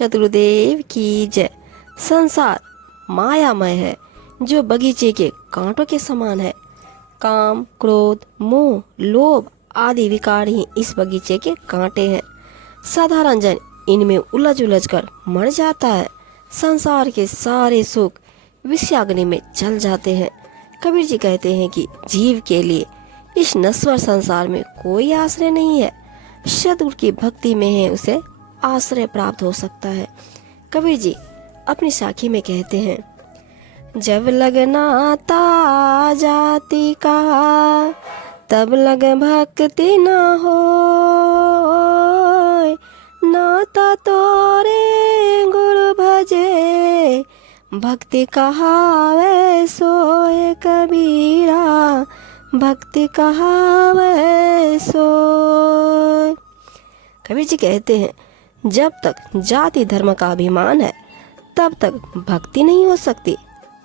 चतुर्देव की जय। संसार मायामय है जो बगीचे के कांटों के समान है। काम, क्रोध, मोह, लोभ आदि विकार ही इस बगीचे के कांटे हैं। साधारण जन इनमें उलझ उलझ कर मर जाता है। संसार के सारे सुख विषयाग्नि में जल जाते हैं। कबीर जी कहते हैं कि जीव के लिए इस नश्वर संसार में कोई आश्रय नहीं है। सद्गुरु की भक्ति में है उसे आश्रय प्राप्त हो सकता है। कबीर जी अपनी साखी में कहते हैं, जब लगना ता जाति का तब लग भक्ति न हो, नाता तोरे गुरु भजे भक्ति कहावे सोए कबीरा, भक्ति कहावे सोए। कबीर जी कहते हैं, जब तक जाति धर्म का अभिमान है तब तक भक्ति नहीं हो सकती।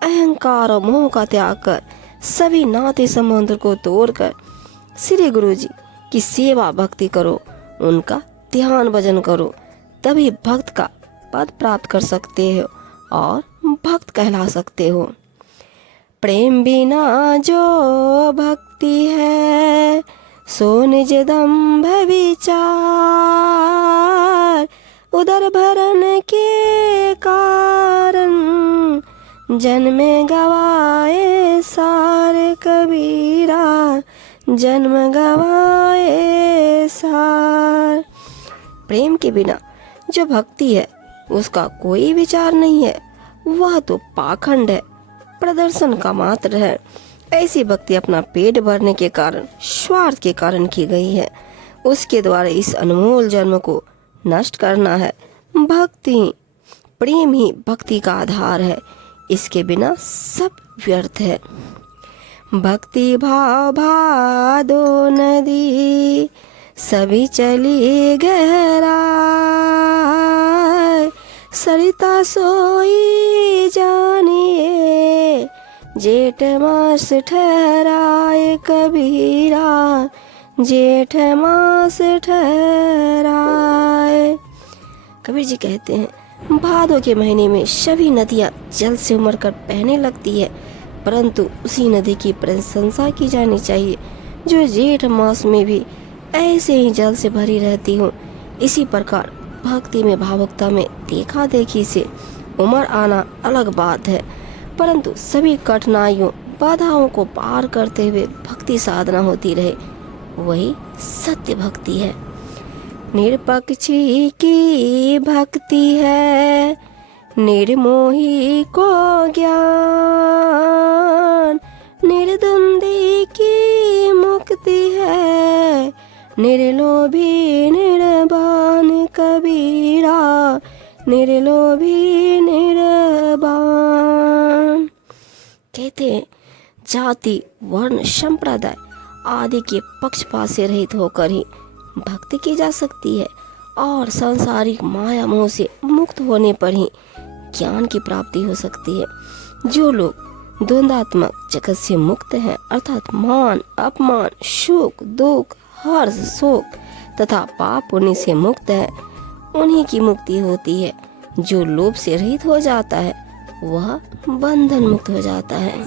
अहंकार और मोह का त्याग कर सभी नाते संबंध को तोड़कर श्री गुरु जी की सेवा भक्ति करो, उनका ध्यान भजन करो, तभी भक्त का पद प्राप्त कर सकते हो और भक्त कहला सकते हो। प्रेम बिना जो भक्ति है सो निज दंभ विचार, उदर भरन के कारण जन्मे गवाए सारे कबीरा, जन्म गवाए सार। प्रेम के बिना जो भक्ति है उसका कोई विचार नहीं है, वह तो पाखंड है, प्रदर्शन का मात्र है। ऐसी भक्ति अपना पेट भरने के कारण, स्वार्थ के कारण की गई है। उसके द्वारा इस अनमोल जन्म को नष्ट करना है। भक्ति, प्रेम ही भक्ति का आधार है, इसके बिना सब व्यर्थ है। भक्ति भाव भादो नदी सभी चली गहरा, सरिता सोई जानिए जेठ मास ठहराए कबीरा, जेठ मास ठहराए। कबीर जी कहते हैं, भादों के महीने में सभी नदियां जल से उमड़ कर बहने लगती है, परंतु उसी नदी की प्रशंसा की जानी चाहिए जो जेठ मास में भी ऐसे ही जल से भरी रहती हो। इसी प्रकार भक्ति में, भावुकता में देखा देखी से उमड़ आना अलग बात है, परंतु सभी कठिनाइयों, बाधाओं को पार करते हुए भक्ति साधना होती रहे, वही सत्य भक्ति है। निरपक्षी की भक्ति है, निर्मोही को ज्ञान, निर्द्वंदी की मुक्ति है, निर्लोभी निर्बान कबीरा, निर्लोभी निर्बान। कहते हैं, जाति, वर्ण, संप्रदाय आदि के पक्षपात से रहित होकर ही भक्ति की जा सकती है और सांसारिक माया मोह से मुक्त होने पर ही ज्ञान की प्राप्ति हो सकती है। जो लोग द्वंद्वात्मक जगत से मुक्त हैं, अर्थात मान, अपमान, सुख, दुख, हर्ष, शोक तथा पाप पुण्य से मुक्त है, उन्हीं की मुक्ति होती है। जो लोभ से रहित हो जाता है वह बंधन मुक्त हो जाता है।